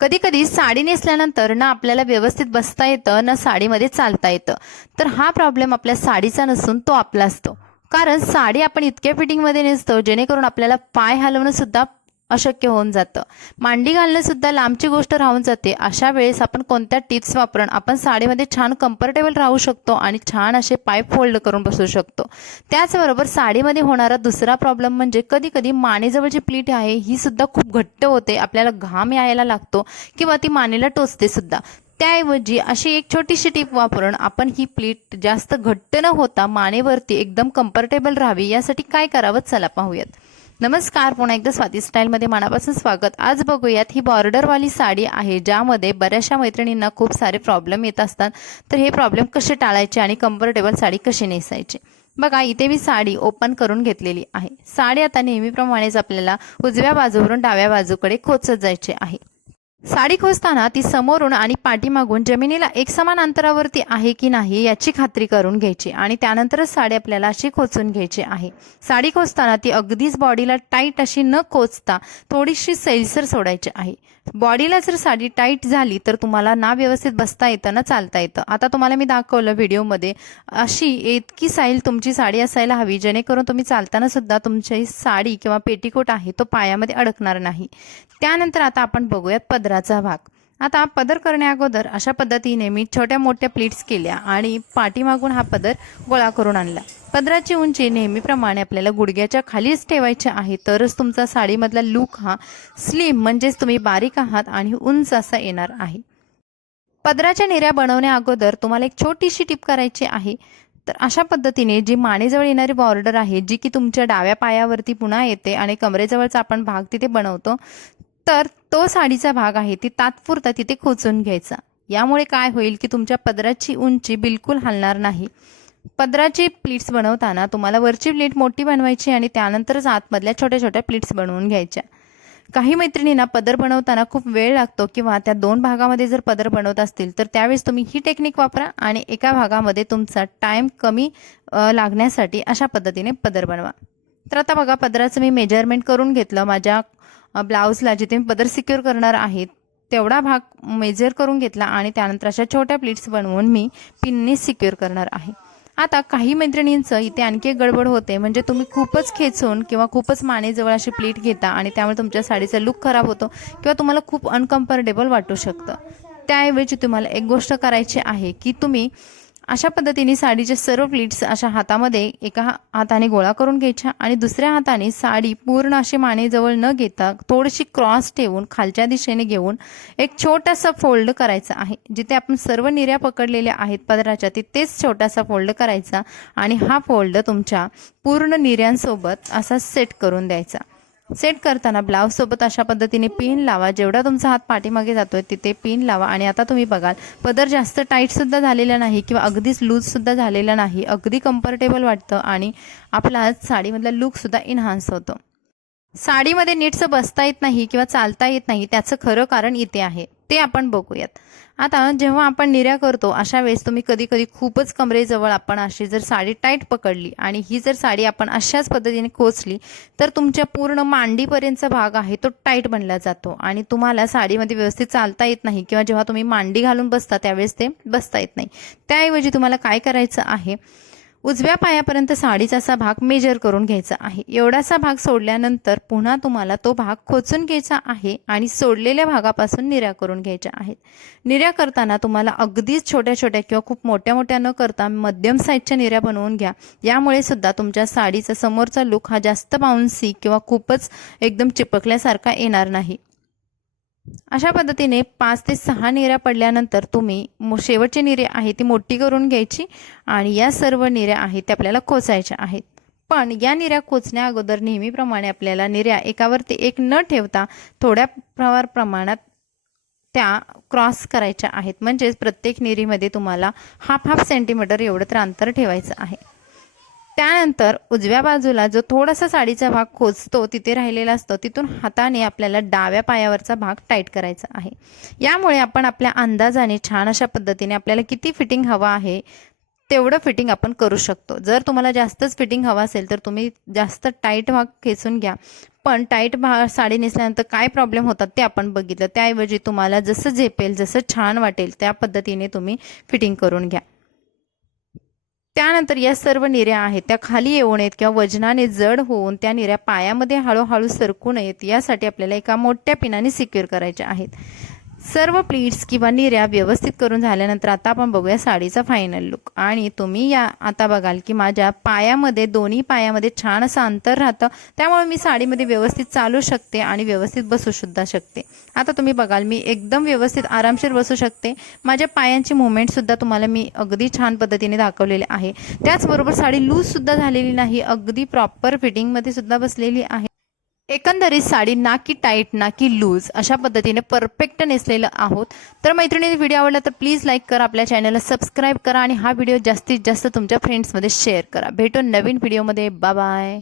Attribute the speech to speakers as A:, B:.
A: कधी कधी साडी नेसल्यानंतर ना आपल्याला व्यवस्थित बसता येतं ना साडीमध्ये चालता येतं. तर हा प्रॉब्लेम आपल्या साडीचा नसून तो आपला असतो. कारण साडी आपण इतक्या फिटिंगमध्ये नेसतो जेणेकरून आपल्याला पाय हलवणं सुद्धा अशक्य होऊन जातं. मांडी घालणं सुद्धा लांबची गोष्ट राहून जाते. अशा वेळेस आपण कोणत्या टिप्स वापरून आपण साडीमध्ये छान कम्फर्टेबल राहू शकतो आणि छान असे पाय फोल्ड करून बसू शकतो? त्याचबरोबर साडीमध्ये होणारा दुसरा प्रॉब्लेम म्हणजे कधी कधी मानेजवळची प्लीट आहे ही सुद्धा खूप घट्ट होते. आपल्याला घाम यायला लागतो किंवा ती मानेला टोचते सुद्धा. त्याऐवजी अशी एक छोटीशी टीप वापरून आपण ही प्लीट जास्त घट्ट न होता मानेवरती एकदम कम्फर्टेबल राहावी यासाठी काय करावं? चला पाहूयात. नमस्कार पुन्हा एकदा स्वाती स्टाईलमध्ये मनापासून स्वागत. आज बघूयात ही बॉर्डरवाली साडी आहे ज्यामध्ये बऱ्याचशा मैत्रिणींना खूप सारे प्रॉब्लेम येत असतात. तर हे प्रॉब्लेम कसे टाळायचे आणि कम्फर्टेबल साडी कशी नेसायची? बघा इथे मी साडी ओपन करून घेतलेली आहे. साडी आता नेहमीप्रमाणेच आपल्याला उजव्या बाजूवरून डाव्या बाजूकडे खोचत जायचे आहे. साडी खोचताना ती समोरून आणि पाठीमागून जमिनीला एक समान अंतरावरती आहे की नाही याची खात्री करून घ्यायची आणि त्यानंतरच साडी आपल्याला अशी खोचून घ्यायची आहे. साडी खोचताना ती अगदीच बॉडीला टाईट अशी न खोचता थोडीशी सैलसर सोडायची आहे. बॉडीला जर साडी टाईट झाली तर तुम्हाला ना व्यवस्थित बसता येतं ना चालता येतं. आता तुम्हाला मी दाखवलं व्हिडिओमध्ये अशी इतकी साईल तुमची साडी असायला हवी जेणेकरून तुम्ही चालताना सुद्धा तुमची साडी किंवा पेटीकोट आहे तो पायामध्ये अडकणार नाही. त्यानंतर आता आपण बघूयात पदराचा भाग. आता पदर करण्याअगोदर अशा पद्धतीने मी छोट्या मोठ्या प्लीट्स केल्या आणि पाठीमागून हा पदर गोळा करून आणला. पदराची उंची नेहमीप्रमाणे आपल्याला गुडघ्याच्या खालीच ठेवायची आहे तरच तुमचा साडीमधला लूक हा स्लिम म्हणजेच तुम्ही बारीक आहात आणि उंच असा येणार आहे. पदराच्या निऱ्या बनवण्या अगोदर तुम्हाला एक छोटीशी टिप करायची आहे. तर अशा पद्धतीने जी मानेजवळ येणारी बॉर्डर आहे जी की तुमच्या डाव्या पायावरती पुन्हा येते आणि कमरेजवळचा आपण भाग तिथे बनवतो तर तो साडीचा भाग आहे ती तात्पुरता तिथे खोचून घ्यायचा. यामुळे काय होईल की तुमच्या पदराची उंची बिलकुल हलणार नाही. पदराची प्लीट्स बनवताना तुम्हाला वरची प्लीट मोठी बनवायची आणि त्यानंतरच आतमधल्या छोट्या छोट्या प्लीट्स बनवून घ्यायच्या. काही मैत्रिणींना पदर बनवताना खूप वेळ लागतो किंवा त्या दोन भागामध्ये जर पदर बनवत असतील तर त्यावेळेस तुम्ही ही टेक्निक वापरा आणि एका भागामध्ये तुमचा टाईम कमी लागण्यासाठी अशा पद्धतीने पदर बनवा. तर आता बघा पदराचं मी मेजरमेंट करून घेतलं. माझ्या ब्लाऊजला जिथे मी पदर सिक्युअर करणार आहे तेवढा भाग मेजर करून घेतला आणि त्यानंतर अशा छोट्या प्लीट्स बनवून मी पिनने सिक्युअर करणार आहे. आता काही मैत्रिणींचं इथे आणखी एक गडबड होते म्हणजे तुम्ही खूपच खेचून किंवा खूपच मानेजवळ अशी प्लीट घेता आणि त्यामुळे तुमच्या साडीचा लुक खराब होतो किंवा तुम्हाला खूप अनकम्फर्टेबल वाटू शकतं. त्याऐवजी तुम्हाला एक गोष्ट करायची आहे की तुम्ही अशा पद्धतीने साडीचे सर्व प्लीट्स अशा हातामध्ये एका हाताने गोळा करून घ्यायच्या आणि दुसऱ्या हाताने साडी पूर्ण अशी मानेजवळ न घेता थोडीशी क्रॉस ठेवून खालच्या दिशेने घेऊन एक छोटासा फोल्ड करायचा आहे. जिथे आपण सर्व निर्या पकडलेल्या आहेत पदराच्या तिथेच छोटासा फोल्ड करायचा आणि हा फोल्ड तुमच्या पूर्ण निर्यांसोबत असा सेट करून द्यायचा. सेट करताना ब्लाऊज सोबत अशा पद्धतीने पिन लावा. जेवढा तुमचा हात पाठीमागे जातोय तिथे पिन लावा. आणि आता तुम्ही बघाल पदर जास्त टाईट सुद्धा झालेला नाही किंवा अगदीच लूज सुद्धा झालेला नाही. अगदी कम्फर्टेबल वाटतं आणि आपला साडीमधला लुक सुद्धा इन्हान्स होतो. साडीमध्ये नीटचं बसता येत नाही किंवा चालता येत नाही त्याचं खरं कारण इथे आहे. ते आपण बघूयात. आता जेव्हा आपण निर्या करतो अशा वेळेस तुम्ही कधी कधी खूपच कमरेजवळ आपण अशी जर साडी टाईट पकडली आणि ही जर साडी आपण अशाच पद्धतीने कोचली तर तुमच्या पूर्ण मांडीपर्यंतचा भाग आहे तो टाईट बनला जातो आणि तुम्हाला साडीमध्ये व्यवस्थित चालता येत नाही किंवा जेव्हा तुम्ही मांडी घालून बसता त्यावेळेस ते बसता येत नाही. त्याऐवजी तुम्हाला काय करायचं आहे? उजव्या पायापर्यंत साडीचा असा भाग मेजर करून घ्यायचा आहे. एवढासा भाग सोडल्यानंतर पुन्हा तुम्हाला तो भाग खोचून घ्यायचा आहे आणि सोडलेल्या भागापासून निर्या करून घ्यायच्या आहेत. निर्या करताना तुम्हाला अगदीच छोट्या छोट्या किंवा खूप मोठ्या मोठ्या न करता मध्यम साईजच्या निर्या बनवून घ्या. यामुळे सुद्धा तुमच्या साडीचा समोरचा लुक हा जास्त बाउन्सी किंवा खूपच एकदम चिपकल्यासारखा येणार नाही. अशा पद्धतीने पाच ते सहा निऱ्या पडल्यानंतर तुम्ही मो- शेवटची निरे आहे ती मोठी करून घ्यायची आणि या सर्व निऱ्या आहेत त्या आपल्याला कोचायच्या आहेत. पण या निऱ्या कोचण्या अगोदर नेहमीप्रमाणे आपल्याला निऱ्या एकावरती एक न ठेवता थोड्या प्रमार प्रमाणात त्या क्रॉस करायच्या आहेत. म्हणजेच प्रत्येक निरीमध्ये तुम्हाला हाफ हाफ सेंटीमीटर एवढं तर अंतर ठेवायचं आहे. त्यानंतर उजव्या बाजूला जो थोडासा साडीचा भाग खोचतो तिथे राहिलेला असतो तिथून हाताने आपल्याला डाव्या पायावरचा भाग टाईट करायचा आहे. यामुळे आपण आपल्या अंदाजाने छान अशा पद्धतीने आपल्याला किती फिटिंग हवा आहे तेवढं फिटिंग आपण करू शकतो. जर तुम्हाला जास्तच फिटिंग हवं असेल तर तुम्ही जास्त टाईट भाग खेचून घ्या. पण टाईट भा साडी नेसल्यानंतर काय प्रॉब्लेम होतात ते आपण बघितलं. त्याऐवजी तुम्हाला जसं झेपेल जसं छान वाटेल त्या पद्धतीने तुम्ही फिटिंग करून घ्या. त्यानंतर या सर्व निऱ्या आहेत. त्या खाली येऊ नयेत किंवा वजनाने जड होऊन त्या निऱ्या पायामध्ये हळूहळू सरकू नयेत यासाठी आपल्याला एका मोठ्या पिनाने सिक्युअर करायच्या आहेत. सर्व प्लीट्स किंवा निर्या व्यवस्थित करून झाल्यानंतर आता आपण बघूया साडीचा फायनल लुक आणि तुम्ही या आता बघाल की माझ्या पायामध्ये दोन्ही पायामध्ये छान असं अंतर राहतं. त्यामुळे मी साडीमध्ये व्यवस्थित चालू शकते आणि व्यवस्थित बसू सुद्धा शकते. आता तुम्ही बघाल मी एकदम व्यवस्थित आरामशीर बसू शकते. माझ्या पायांची मुवमेंटसुद्धा तुम्हाला मी अगदी छान पद्धतीने दाखवलेले आहे. त्याचबरोबर साडी लूजसुद्धा झालेली नाही अगदी प्रॉपर फिटिंगमध्ये सुद्धा बसलेली आहे. एकंदरीत साडी ना की टाईट ना की लूज अशा पद्धतीने परफेक्ट नेसलेलं आहोत. तर मैत्रिणी व्हिडिओ आवडला तर प्लीज लाईक करा आपल्या चॅनलला सबस्क्राईब करा आणि हा व्हिडिओ जास्तीत जास्त तुमच्या फ्रेंड्समध्ये शेअर करा. भेटून नवीन व्हिडिओमध्ये बाय